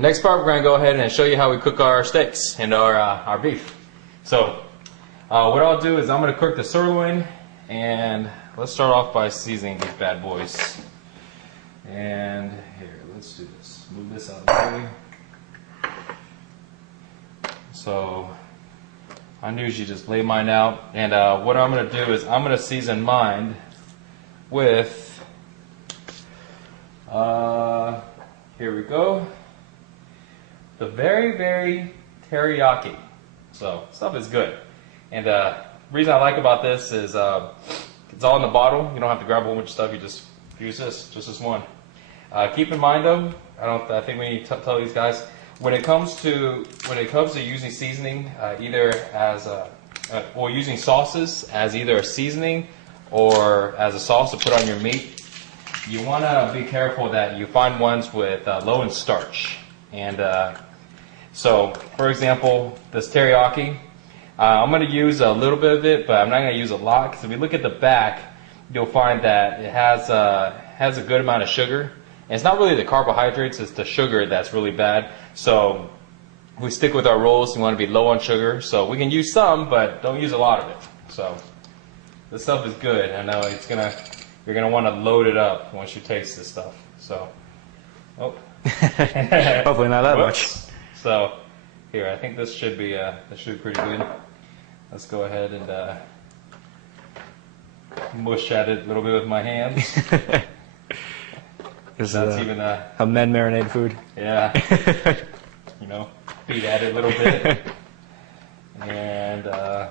Next part, we're going to go ahead and show you how we cook our steaks and our beef. So, what I'll do is I'm going to cook the sirloin, and let's start off by seasoning these bad boys. And here, let's do this. Move this out of the way. So, I usually just lay mine out, and what I'm going to do is I'm going to season mine with, here we go, the very teriyaki. So stuff is good, and the reason I like about this is it's all in the bottle. You don't have to grab a whole bunch of stuff. You just use just this one. Keep in mind though, I think we need to tell these guys when it comes to using seasoning, either as or using sauces as either a seasoning or as a sauce to put on your meat. You want to be careful that you find ones with low in starch. And so, for example, this teriyaki, I'm going to use a little bit of it, but I'm not going to use a lot, because if you look at the back, you'll find that it has a good amount of sugar. And it's not really the carbohydrates, it's the sugar that's really bad. So if we stick with our rolls, we want to be low on sugar. So we can use some, but don't use a lot of it. So this stuff is good. I know you're gonna want to load it up once you taste this stuff. So, oh. Hopefully not that much. So, here, I think this should be pretty good. Let's go ahead and mush at it a little bit with my hands. This That's is even a men marinade food. Yeah. You know, beat at it a little bit, and I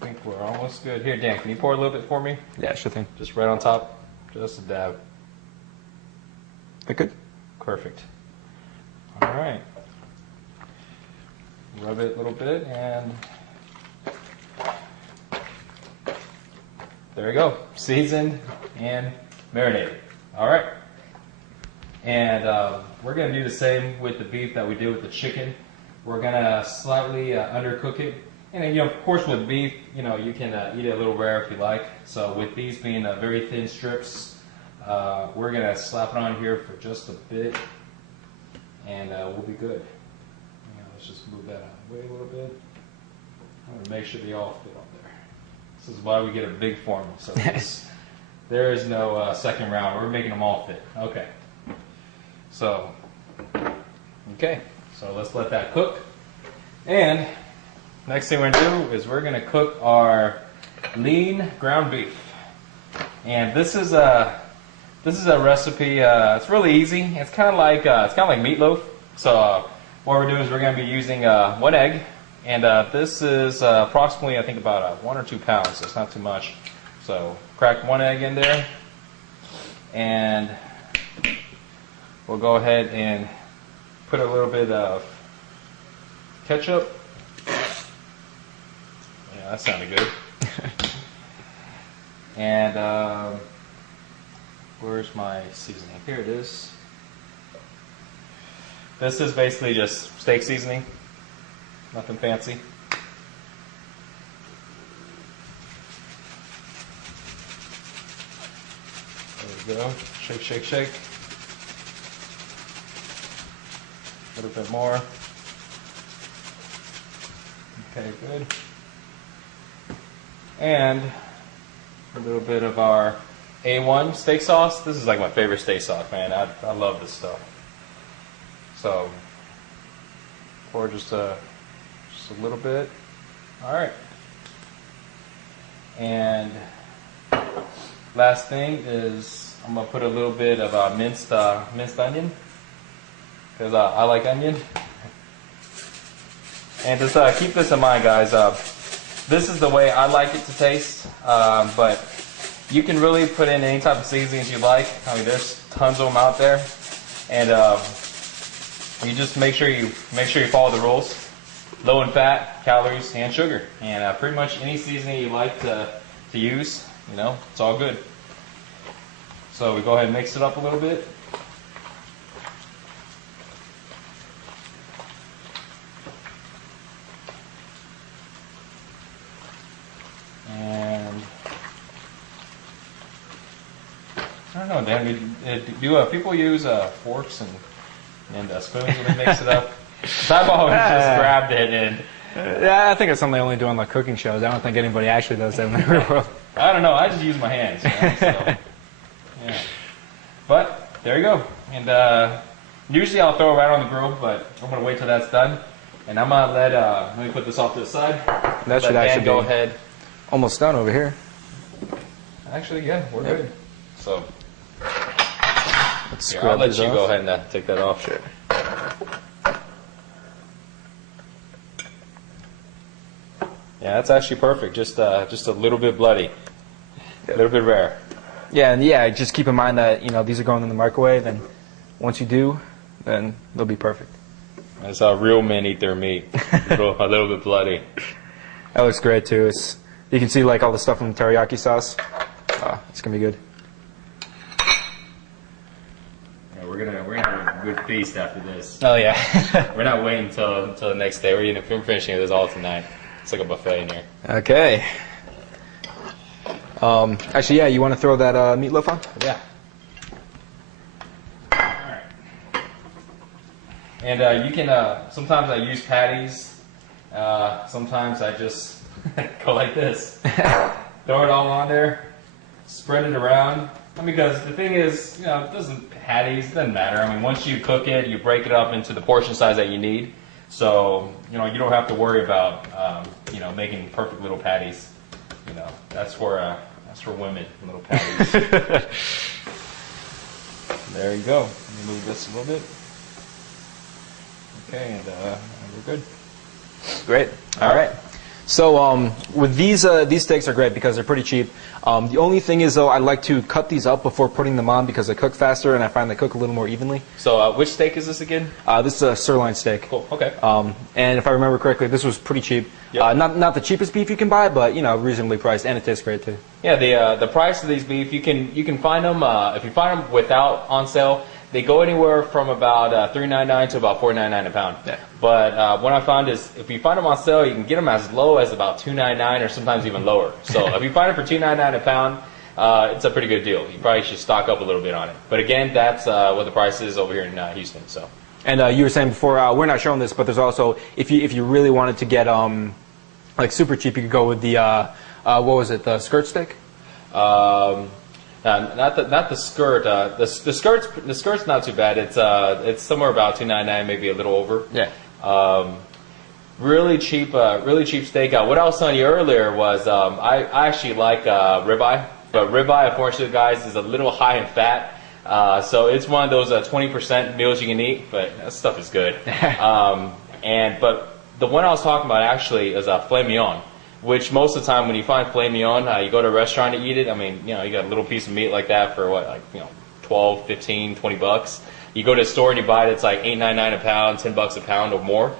think we're almost good. Here, Dan, can you pour a little bit for me? Yeah, sure thing. Just right on top, just a dab. That good? Perfect. All right. Rub it a little bit, and there we go. Seasoned and marinated. All right. And we're going to do the same with the beef that we did with the chicken. We're going to slightly undercook it. And of course, with beef, you can eat it a little rare if you like. So with these being very thin strips, we're going to slap it on here for just a bit, and we'll be good. Let's just move that out of the way a little bit. I'm going to make sure they all fit on there. This is why we get a big form. So there is no second round. We're making them all fit. Okay. So let's let that cook. And next thing we're going to do is we're going to cook our lean ground beef. And this is a recipe. It's really easy. It's kind of like meatloaf. So what we're doing is we're going to be using 1 egg, and this is approximately, I think, about 1 or 2 pounds. So it's not too much. So crack 1 egg in there, and we'll go ahead and put a little bit of ketchup. Yeah, that sounded good. And where's my seasoning? Here it is. This is basically just steak seasoning. Nothing fancy. There we go. Shake, shake, shake. A little bit more. Okay, good. And a little bit of our A1 steak sauce. This is like my favorite steak sauce, man. I love this stuff. So, pour just a little bit. All right. And last thing is I'm gonna put a little bit of minced onion, because I like onion. And just keep this in mind, guys. This is the way I like it to taste, but you can really put in any type of seasonings you like. I mean, there's tons of them out there, and you just make sure you follow the rules: low in fat, calories, and sugar. And pretty much any seasoning you like to use, it's all good. So we go ahead and mix it up a little bit. And I don't know, Dan, do people use forks and and spoons when they mix it up. So I've always just grabbed it and. Yeah, I think it's something they only do on like cooking shows. I don't think anybody actually does that in the real world. I don't know. I just use my hands. You know, so, yeah. But there you go. And usually I'll throw it right on the grill, but I'm gonna wait till that's done. And I'm gonna let me put this off to the side. That should actually go be ahead. almost done over here. Actually, yeah, we're good. So Let's here, scrub I'll let these you off. go ahead and take that off. Sure. Yeah, that's actually perfect. Just a little bit bloody, a little bit rare. Yeah, and yeah, just keep in mind that these are going in the microwave, and once you do, then they'll be perfect. That's how real men eat their meat. a little bit bloody. That looks great too. You can see like all the stuff from the teriyaki sauce. It's gonna be good. Yeah, we're gonna have a good feast after this. Oh yeah. We're not waiting until the next day. We're finishing this all tonight. It's like a buffet in here. Okay. Actually, yeah, you want to throw that meatloaf on? Yeah. Alright. And you can, sometimes I use patties. Sometimes I just go like this. Throw it all on there. Spread it around. Because the thing is, patties, it doesn't matter. I mean, once you cook it, you break it up into the portion size that you need. So, you don't have to worry about, making perfect little patties. That's for women, little patties. There you go. Let me move this a little bit. Okay, and we're good. Great. All right. So with these steaks are great because they're pretty cheap. The only thing is though, I like to cut these up before putting them on because they cook faster and I find they cook a little more evenly. So which steak is this again? This is a sirloin steak. Cool. Okay. And if I remember correctly, this was pretty cheap. Yep. Not the cheapest beef you can buy, but reasonably priced, and it tastes great too. Yeah, the price of these beef, you can find them if you find them without on sale. They go anywhere from about $3.99 to about $4.99 a pound. Yeah. But what I found is if you find them on sale, you can get them as low as about $2.99 or sometimes even lower. So if you find it for $2.99 a pound, it's a pretty good deal. You probably should stock up a little bit on it. But again, that's what the price is over here in Houston. So. And you were saying before, we're not showing this, but there's also if you really wanted to get like super cheap, you could go with the what was it, the skirt steak? Not the skirt. The skirt's not too bad. It's somewhere about $2.99, maybe a little over. Yeah. Really cheap steak. What I was telling you earlier was I actually like ribeye, but ribeye, unfortunately, guys, is a little high in fat. So it's one of those 20% meals you can eat, but that stuff is good. But the one I was talking about actually is filet mignon, which most of the time when you find filet mignon, you go to a restaurant to eat it. I mean, you got a little piece of meat like that for what, 12, 15, 20 bucks. You go to a store and you buy it, it's like $8.99 a pound, $10 a pound or more.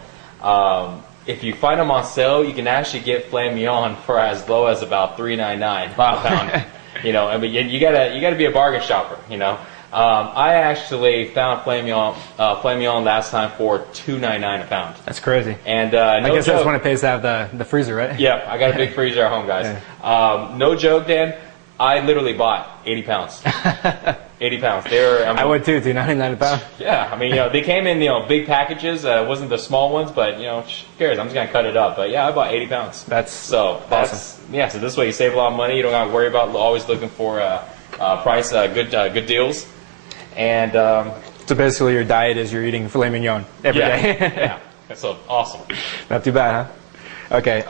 If you find them on sale, you can actually get filet mignon for as low as about $3.99 a pound. I mean, you gotta be a bargain shopper. I actually found filet mignon last time for $2.99 a pound. That's crazy. And I guess that's when it pays to have the freezer, right? Yeah, I got a big freezer at home, guys. Yeah. No joke, Dan. I literally bought 80 pounds. 80 pounds. I would too, $2.99 a pound. Yeah, I mean, they came in, big packages. It wasn't the small ones, but who cares? I'm just gonna cut it up. But yeah, I bought 80 pounds. That's awesome. Yeah. So this way you save a lot of money. You don't got to worry about always looking for price, good deals. And so basically, your diet is you're eating filet mignon every day. Yeah. So awesome. Not too bad, huh? Okay.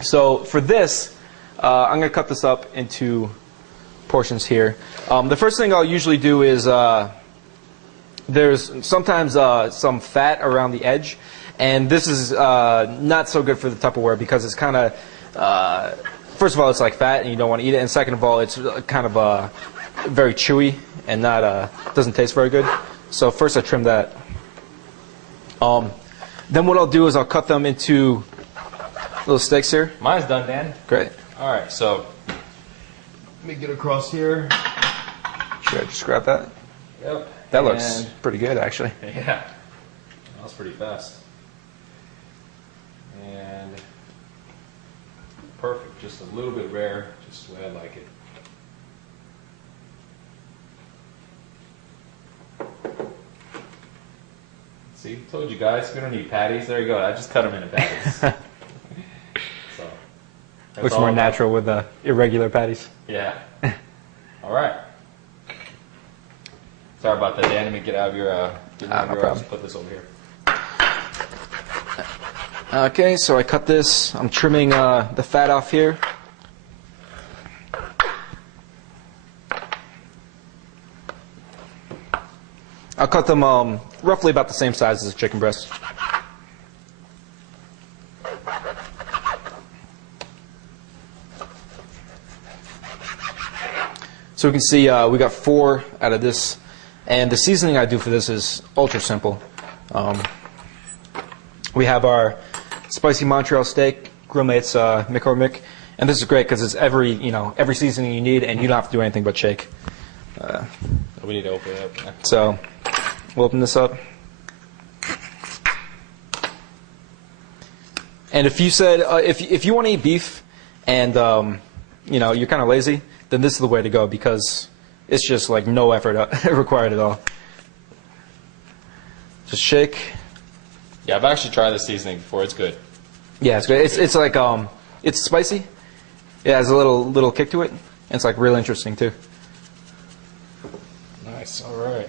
So for this, I'm gonna cut this up into portions here. The first thing I'll usually do is there's sometimes some fat around the edge, and this is not so good for the Tupperware because it's kind of first of all, it's like fat and you don't want to eat it, and second of all, it's kind of very chewy and not doesn't taste very good. So first I trim that. Then what I'll do is I'll cut them into little steaks here. Mine's done, Dan. Great. All right, so let me get across here. Should I just grab that? Yep. That looks pretty good, actually. Yeah. That was pretty fast. And perfect. Just a little bit rare, just the way I like it. See, told you guys, we don't need patties. There you go. I just cut them into patties. So, looks more natural with the irregular patties. Yeah. All right. Sorry about that, Dan. Let me get out of your. No problem. Put this over here. Okay, so I cut this. I'm trimming the fat off here. I'll cut them roughly about the same size as a chicken breast. So we can see we got 4 out of this, and the seasoning I do for this is ultra simple. We have our spicy Montreal steak, Grill Mates McCormick, and this is great because it's every seasoning you need, and you don't have to do anything but shake. We need to open it up. So we'll open this up. And if you said if you want to eat beef and you're kind of lazy, then this is the way to go because it's just like no effort required at all. Just shake. Yeah, I've actually tried this seasoning before. It's good. Yeah, it's great. It's like it's spicy. It has a little kick to it, and it's like real interesting too. Nice. All right.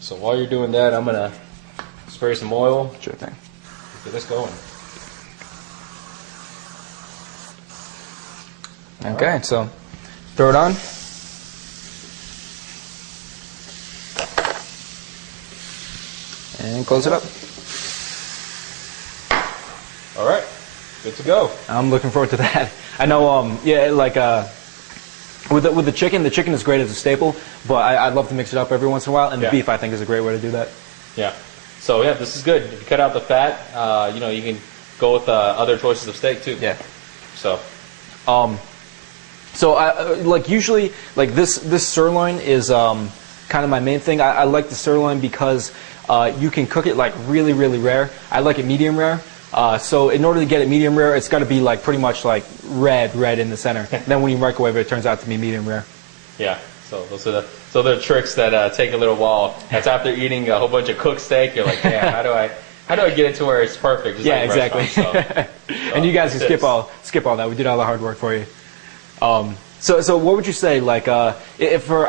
So while you're doing that, I'm gonna spray some oil. Sure thing. Get this going. Okay, right. so throw it on. And close it up. All right, good to go. I'm looking forward to that. I know, yeah, like with the chicken is great as a staple, but I'd love to mix it up every once in a while, and the beef I think is a great way to do that. Yeah. So yeah, this is good. If you cut out the fat, you can go with other choices of steak too. Yeah. So. So I like usually like this sirloin is kind of my main thing. I like the sirloin because you can cook it like really rare. I like it medium rare. So in order to get it medium rare, it's got to be like pretty much like red in the center. Then when you microwave it, it turns out to be medium rare. Yeah. So those are the tricks that take a little while. That's after eating a whole bunch of cooked steak. You're like, damn, how do I get it to where it's perfect? Just yeah, like exactly. And you guys can skip all that. We did all the hard work for you. So what would you say, like, I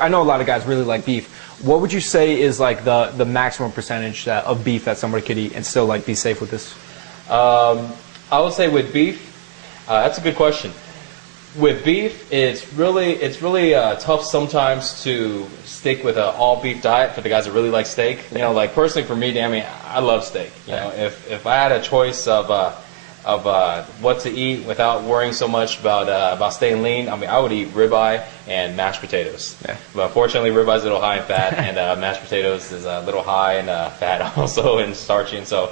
know a lot of guys really like beef. What would you say is like the maximum percentage of beef that somebody could eat and still like be safe with this? I would say with beef, that's a good question. With beef, it's really tough sometimes to stick with an all beef diet for the guys that really like steak. You know, like personally for me, I mean, I love steak. You know, if I had a choice of what to eat without worrying so much about staying lean, I mean, I would eat ribeye and mashed potatoes. Yeah. But unfortunately, ribeye is a little high in fat, and mashed potatoes is a little high in fat also and starchy. And so,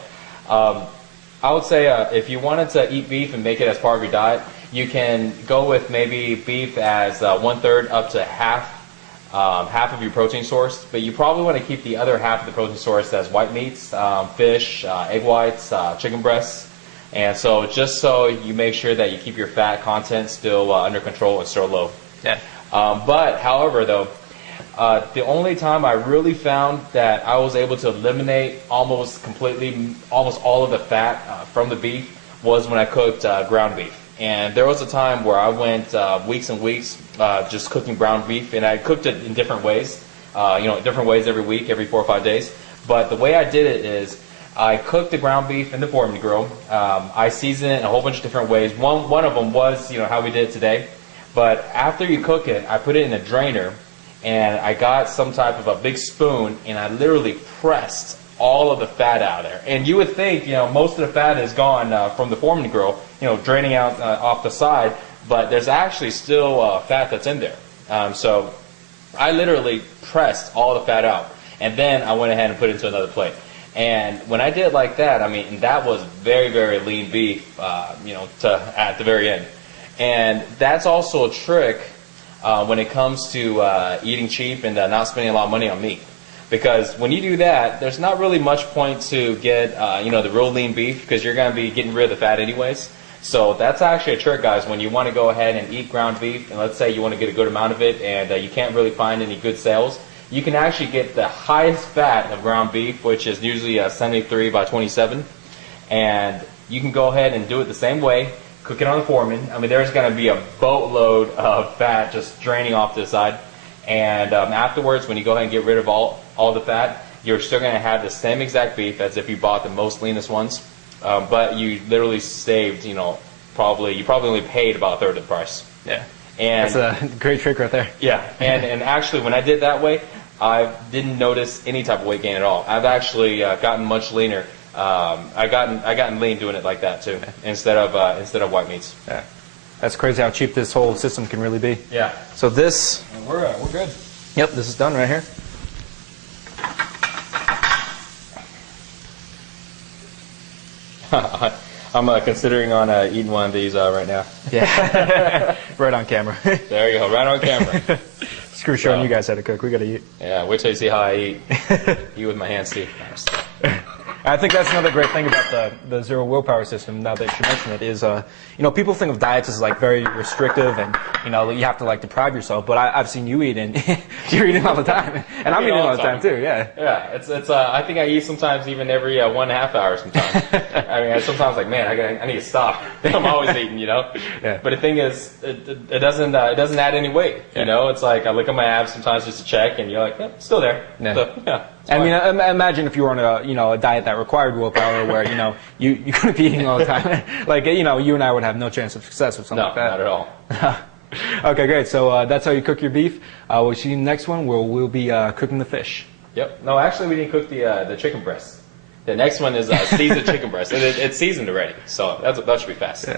I would say if you wanted to eat beef and make it as part of your diet, you can go with maybe beef as 1/3 up to half of your protein source. But you probably want to keep the other half of the protein source as white meats, fish, egg whites, chicken breasts. And so just so you make sure that you keep your fat content still under control and still low. Yeah. But however, though, the only time I really found that I was able to eliminate almost all of the fat from the beef was when I cooked ground beef. And there was a time where I went weeks and weeks just cooking ground beef, and I cooked it in different ways, different ways every week, every 4 or 5 days. But the way I did it is I cooked the ground beef in the foreman grill. I seasoned it in a whole bunch of different ways. One of them was, how we did it today. But after you cook it, I put it in a drainer, and I got some type of a big spoon, and I literally pressed all of the fat out of there. And you would think, most of the fat is gone from the foreman grill, draining out off the side, but there's actually still fat that's in there. So I literally pressed all the fat out, and then I went ahead and put it into another plate. And when I did it like that, I mean, that was very lean beef, at the very end. And that's also a trick when it comes to eating cheap and not spending a lot of money on meat. Because when you do that, there's not really much point to get, the real lean beef because you're going to be getting rid of the fat anyways. So that's actually a trick, guys, when you want to go ahead and eat ground beef, and let's say you want to get a good amount of it and you can't really find any good sales. you can actually get the highest fat of ground beef, which is usually 73 by 27, and you can go ahead and do it the same way. Cook it on the foreman. I mean, there's going to be a boatload of fat just draining off to the side, and afterwards, when you go ahead and get rid of all the fat, you're still going to have the same exact beef as if you bought the most leanest ones, but you literally saved, you probably only paid about a third of the price. Yeah. And that's a great trick right there. Yeah, and actually when I did that way, I didn't notice any type of weight gain at all. I've actually gotten much leaner. I gotten lean doing it like that too, instead of white meats. Yeah. That's crazy how cheap this whole system can really be. Yeah. So this, We're good. yep, this is done right here. I'm considering on eating one of these right now. Yeah. Right on camera. There you go, right on camera. Screw showing you guys how to cook. We gotta eat. Yeah, wait till you see how I eat. Eat with my hands, Steve. I think that's another great thing about the zero willpower system. Now that you mention it, is people think of diets as like very restrictive, and you have to like deprive yourself. But I've seen you eat, and you're eating all the time, and I'm eating all the time too. Yeah. Yeah, it's. I think I eat sometimes even every 1.5 hours. Sometimes. I mean, sometimes like, man, I need to stop. I'm always eating, Yeah. But the thing is, it doesn't add any weight. It's like I look at my abs sometimes just to check, and you're like, yeah, it's still there. Yeah. So, yeah. I mean, imagine if you were on a diet that required willpower, where you couldn't be eating all the time. Like you and I would have no chance of success with something like that. Not at all. Okay, great. So that's how you cook your beef. We'll see you in the next one where we'll be cooking the fish. Yep. No, actually, we didn't cook the chicken breast. The next one is seasoned chicken breast. It's seasoned already, so that should be fast. Yeah.